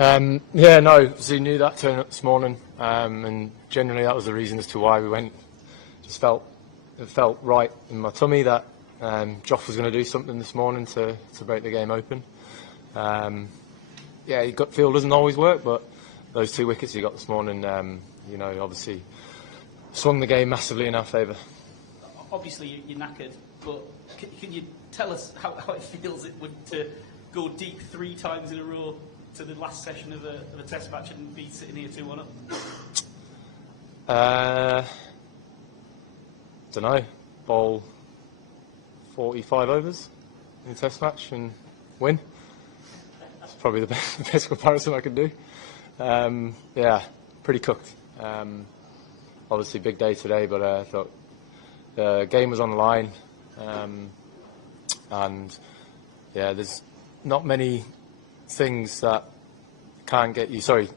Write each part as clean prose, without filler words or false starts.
Yeah, no, obviously knew that turn up this morning, and generally that was the reason as to why we went. Just it felt right in my tummy that Joff was going to do something this morning to break the game open. Yeah, your gut feel doesn't always work, but those 2 wickets he got this morning, you know, obviously swung the game massively in our favour. Obviously you're knackered, but can you tell us how it feels to go deep 3 times in a row to the last session of a test match and be sitting here 2-1 up? Don't know. Bowl 45 overs in a test match and win. That's probably the best comparison I could do. Yeah, pretty cooked. Obviously big day today, but I thought the game was on the line, and yeah, there's not many things that can't get you. Sorry,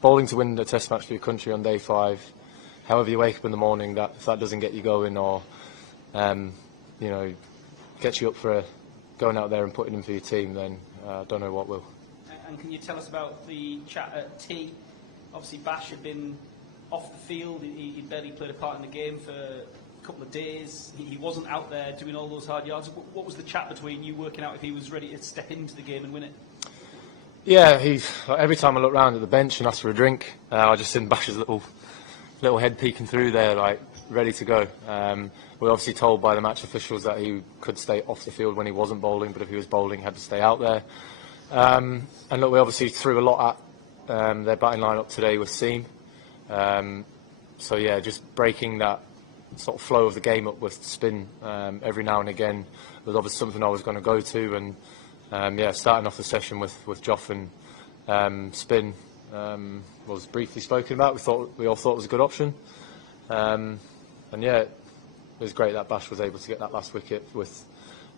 bowling to win the test match for your country on day 5. However you wake up in the morning, if that doesn't get you going, or you know, get you up for going out there and putting in for your team, then I don't know what will. And can you tell us about the chat at tea? Obviously Bash had been off the field, he barely played a part in the game for a couple of days, he wasn't out there doing all those hard yards. What was the chat between you working out if he was ready to step into the game and win it? Yeah, every time I look round at the bench and ask for a drink, I just seen Bash's little head peeking through there, like ready to go. We were obviously told by the match officials that he could stay off the field when he wasn't bowling, but if he was bowling, he had to stay out there. And look, we obviously threw a lot at their batting lineup today with seam. So yeah, just breaking that sort of flow of the game up with spin every now and again was obviously something I was going to go to, and yeah, starting off the session with Joff and spin was briefly spoken about. We all thought it was a good option, and yeah, it was great that Bash was able to get that last wicket with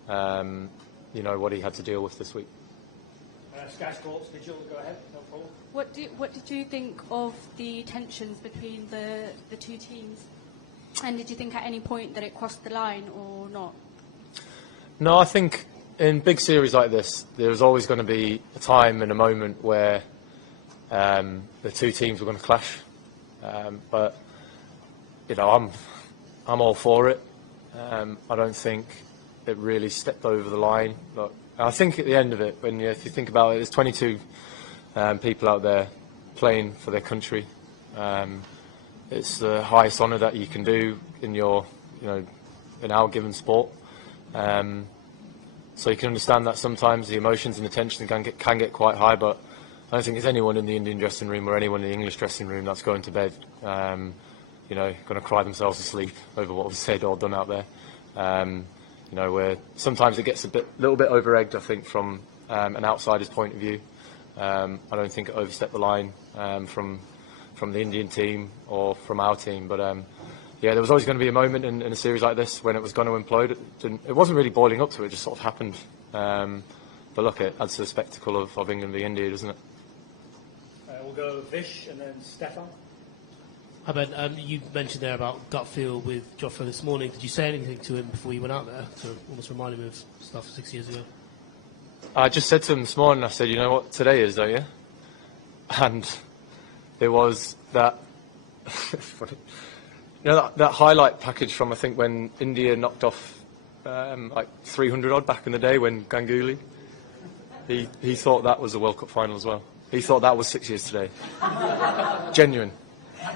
you know, what he had to deal with this week. Sky Sports, did you go ahead? No problem. What did you think of the tensions between the 2 teams? And did you think at any point that it crossed the line or not? No, I think in big series like this, there's always going to be a time and a moment where the 2 teams were going to clash. But you know, I'm all for it. I don't think it really stepped over the line. Look, I think at the end of it, if you think about it, there's 22 people out there playing for their country. It's the highest honour that you can do in in our given sport. So you can understand that sometimes the emotions and the tension can get quite high, but I don't think there's anyone in the Indian dressing room or anyone in the English dressing room that's going to bed, you know, going to cry themselves to sleep over what was said or done out there. You know, where sometimes it gets a little bit over-egged, I think, from an outsider's point of view. I don't think it overstepped the line from the Indian team or from our team, but yeah, there was always going to be a moment in a series like this when it was going to implode. It wasn't really boiling up to it; it just sort of happened. But look, it adds to the spectacle of England v India, doesn't it? We'll go Vish and then Stefan. Hi Ben, you mentioned there about gut feel with Jofra this morning. Did you say anything to him before you went out there to almost remind him of stuff 6 years ago? I just said to him this morning, I said, you know what today is, don't you? And it was that, you know, that highlight package from, I think, when India knocked off like 300 odd back in the day when Ganguly, he thought that was a World Cup final as well. He thought that was 6 years today. Genuine.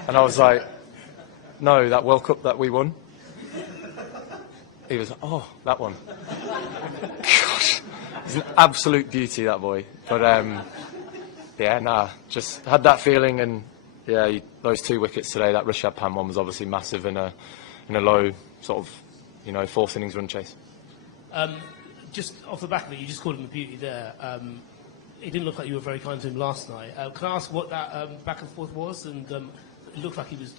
And I was like, no, that World Cup that we won. He was like, oh, that one. Gosh, he's an absolute beauty, that boy. But yeah, just had that feeling, and yeah, those 2 wickets today. That Rishabh Pant one was obviously massive in a low sort of, you know, 4th innings run chase. Just off the back of it, you just called him a beauty there. It didn't look like you were very kind to him last night. Can I ask what that back and forth was? And it looked like he was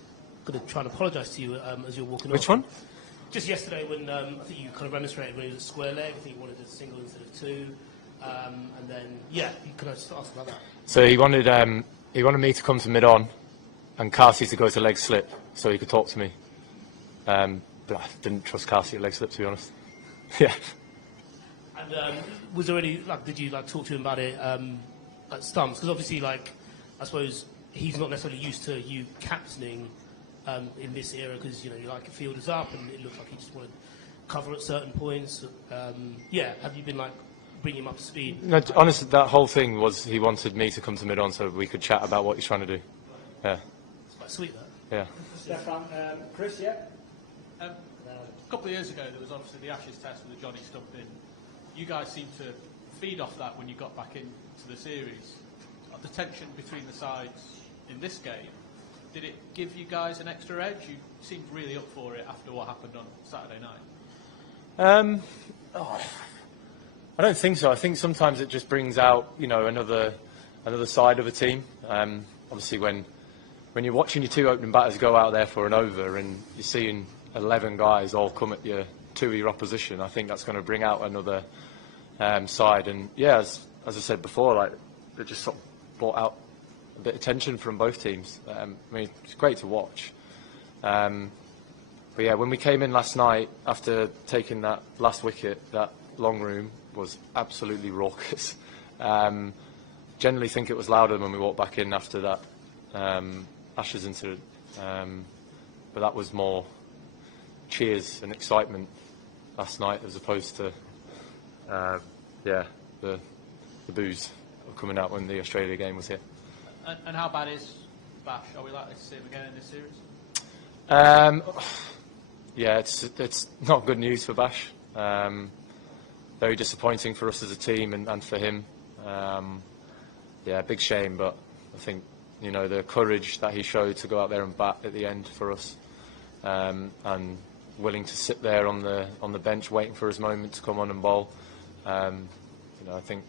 going to try and apologise to you as you were walking off. Which one? Just yesterday when I think you kind of remonstrated when he was a square leg. I think he wanted a single instead of 2. And then, yeah, can I just ask about that? So he wanted me to come to mid-on and Kasi to go to leg slip so he could talk to me. But I didn't trust Kasi at leg slip, to be honest. Yeah. And was there any, did you talk to him about it stumps? Because obviously, like, I suppose he's not necessarily used to you captaining in this era because, you know, you like a fielders up and it looks like he just wanted to cover at certain points. Yeah, have you been, like, bringing him up to speed? No, honestly, that whole thing was he wanted me to come to mid-on so we could chat about what he's trying to do. Yeah. It's quite sweet, that. Yeah. Stefan, Chris, yeah? A couple of years ago, there was obviously the Ashes test with the Johnny stumping. You guys seemed to feed off that when you got back into the series. The tension between the sides in this game, did it give you guys an extra edge? You seemed really up for it after what happened on Saturday night. I don't think so. I think sometimes it just brings out, you know, another side of a team. Obviously, when you're watching your two opening batters go out there for an over and you're seeing 11 guys all come at your two-year opposition, I think that's going to bring out another side. And yeah, as I said before, like it just sort of brought out a bit of tension from both teams. I mean, it's great to watch. But yeah, when we came in last night after taking that last wicket, that long room was absolutely raucous. Generally think it was louder when we walked back in after that Ashes incident, but that was more cheers and excitement last night as opposed to the boos coming out when the Australia game was here. And how bad is Bash? Are we likely to see him again in this series? Yeah, it's not good news for Bash. Very disappointing for us as a team and for him. Yeah, big shame, but I think, you know, the courage that he showed to go out there and bat at the end for us, and willing to sit there on the bench waiting for his moment to come on and bowl. You know, I think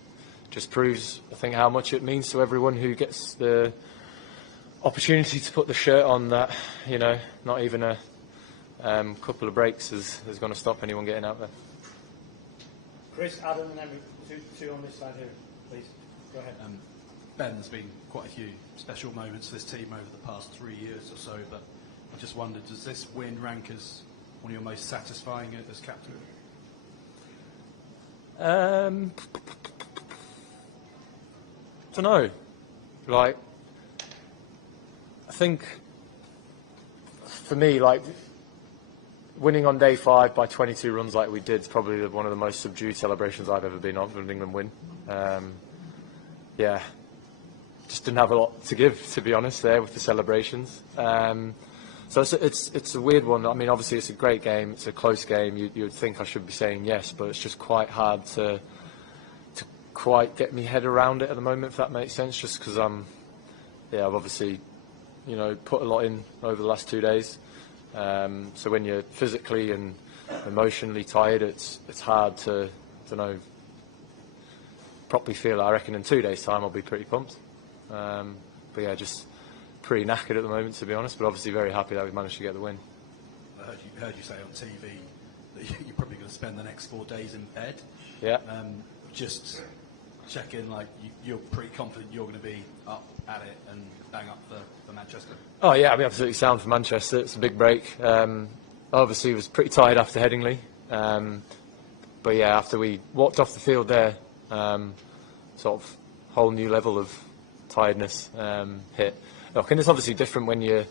just proves, I think, how much it means to everyone who gets the opportunity to put the shirt on, that, you know, not even a couple of breaks is going to stop anyone getting out there. Chris, Adam, and then two on this side here, please. Go ahead. Ben, there's been quite a few special moments for this team over the past 3 years or so, but I just wondered, does this win rank as one of your most satisfying as captain? Don't know. Like, I think for me, like, winning on day 5 by 22 runs like we did is probably one of the most subdued celebrations I've ever been on for an England win. Yeah, just didn't have a lot to give, to be honest, there with the celebrations. So it's a weird one. I mean, obviously it's a great game, it's a close game. You would think I should be saying yes, but it's just quite hard to quite get my head around it at the moment, if that makes sense. Just because I've obviously, you know, put a lot in over the last 2 days. So when you're physically and emotionally tired, it's hard to, I don't know, properly feel it. I reckon in 2 days' time I'll be pretty pumped. But yeah, just pretty knackered at the moment, to be honest. But obviously very happy that we managed to get the win. I heard you say on TV that you're probably going to spend the next 4 days in bed. Yeah. Just check in, like you're pretty confident you're going to be up at it and bang up for Manchester. Oh yeah, I'll be absolutely sound for Manchester. It's a big break. Obviously, was pretty tired after Headingley, but yeah, after we walked off the field there, sort of whole new level of tiredness hit. Look, and it's obviously different when you.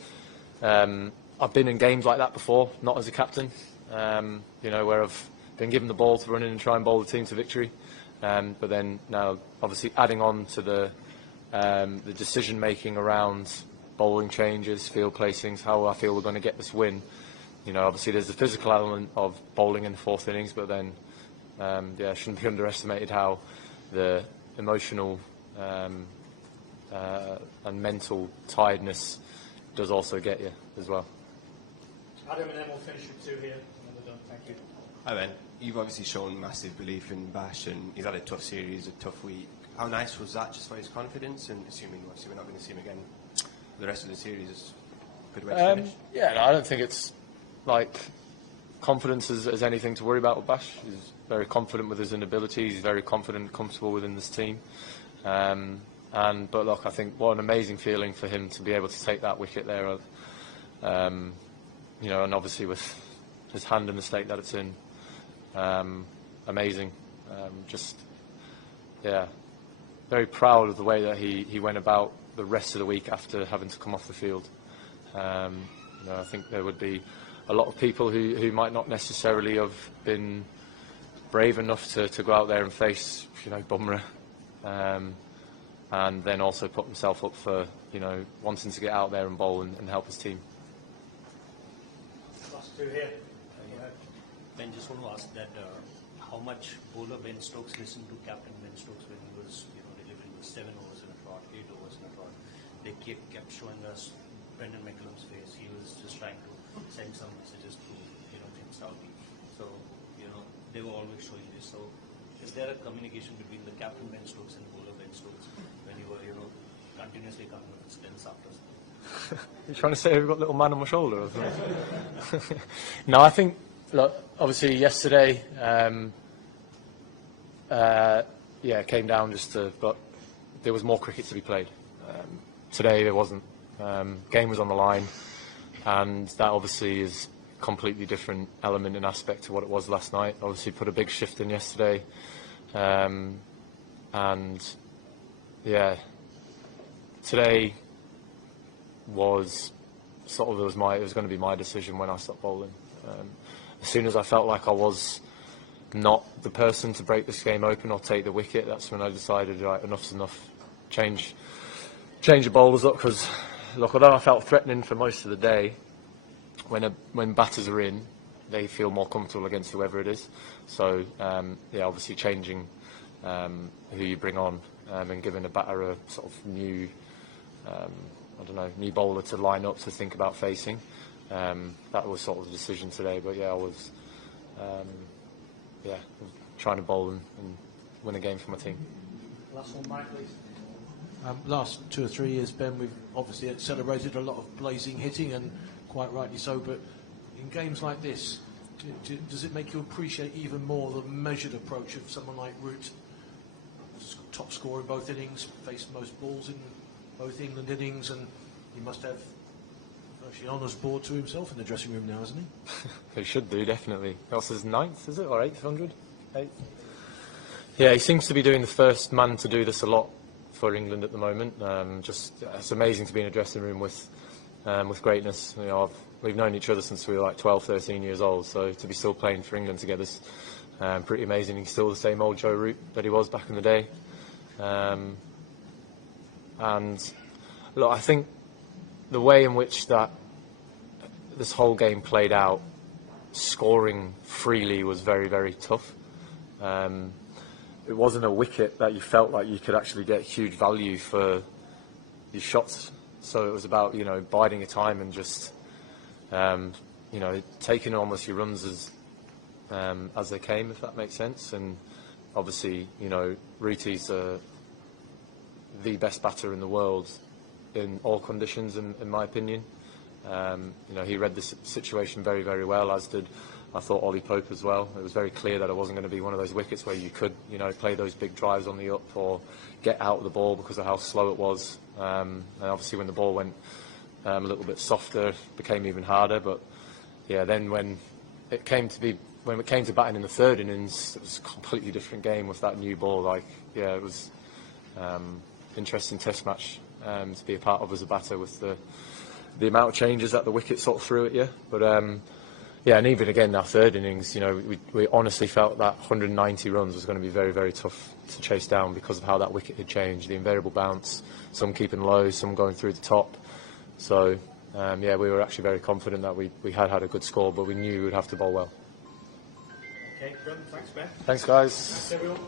I've been in games like that before, not as a captain. You know, where I've been given the ball to run in and try and bowl the team to victory. But then now, obviously, adding on to the decision making around bowling changes, field placings, how I feel we're going to get this win. You know, obviously there's the physical element of bowling in the 4th innings, but then it shouldn't be underestimated how the emotional and mental tiredness does also get you as well. Adam, and then we'll finish with 2 here, and then we're done. Thank you. Hi Ben, you've obviously shown massive belief in Bash and he's had a tough series, a tough week. How nice was that just for his confidence, and assuming obviously we're not going to see him again for the rest of the series, is a good way to finish? Yeah, no, I don't think it's like confidence is anything to worry about with Bash. He's very confident with his abilities, he's very confident, comfortable within this team. But look, I think what an amazing feeling for him to be able to take that wicket there. You know, and obviously with his hand in the state that it's in, amazing. Just, yeah, very proud of the way that he went about the rest of the week after having to come off the field. I think there would be a lot of people who might not necessarily have been brave enough to go out there and face, Bumrah, and then also put himself up for, wanting to get out there and bowl and help his team. Last two here. Ben, just want to ask that how much bowler Ben Stokes listened to Captain Ben Stokes when he was delivering the 7 overs in a trot, 8 overs in a trot. They kept showing us Brendan McCullum's face. He was just trying to send some messages to Tim Southey. So they were always showing this. So is there a communication between the Captain Ben Stokes and bowler Ben Stokes when you were continuously coming with the spins after? You're trying to say we've got a little man on my shoulder or something? No, I think, look, obviously yesterday, it came down but there was more cricket to be played. Today there wasn't. Game was on the line, and that obviously is a completely different element and aspect to what it was last night. Obviously put a big shift in yesterday, today was it was going to be my decision when I stopped bowling. As soon as I felt like I was not the person to break this game open or take the wicket, that's when I decided, right, enough's enough. Change the bowlers up, because look, although I felt threatening for most of the day, when batters are in, they feel more comfortable against whoever it is. So obviously changing who you bring on and giving a batter a sort of new new bowler to line up to think about facing. That was sort of the decision today. But I was trying to bowl and win a game for my team. Last one, Mike, please. Last 2 or 3 years, Ben, we've obviously celebrated a lot of blazing hitting, and quite rightly so, but in games like this, does it make you appreciate even more the measured approach of someone like Root, top scorer in both innings, faced most balls in both England innings, and he must have virtually honours board to himself in the dressing room now, hasn't he? He should do, definitely. That's his 9th, is it, or 800? 8th? Yeah, he seems to be doing the first man to do this a lot for England at the moment. It's amazing to be in a dressing room with greatness. We've known each other since we were like 12, 13 years old, so to be still playing for England together is pretty amazing. He's still the same old Joe Root that he was back in the day. And look, I think the way in which this whole game played out, scoring freely was very, very tough. It wasn't a wicket that you felt like you could actually get huge value for your shots. So it was about, biding your time and just, taking almost your runs as they came, if that makes sense. And obviously, Ruti's the best batter in the world in all conditions, in my opinion. He read the situation very, very well, as did, I thought, Ollie Pope as well. It was very clear that it wasn't going to be one of those wickets where you could, play those big drives on the up or get out of the ball because of how slow it was. And obviously when the ball went a little bit softer, it became even harder. But then when it came to batting in the third innings, it was a completely different game with that new ball. It was interesting test match to be a part of as a batter, with the amount of changes that the wicket sort of threw at you. But and even again, our third innings, we honestly felt that 190 runs was going to be very, very tough to chase down because of how that wicket had changed. The invariable bounce, some keeping low, some going through the top. So, we were actually very confident that we had a good score, but we knew we would have to bowl well. Okay, brilliant. Thanks, Ben. Thanks, guys. Thanks, everyone.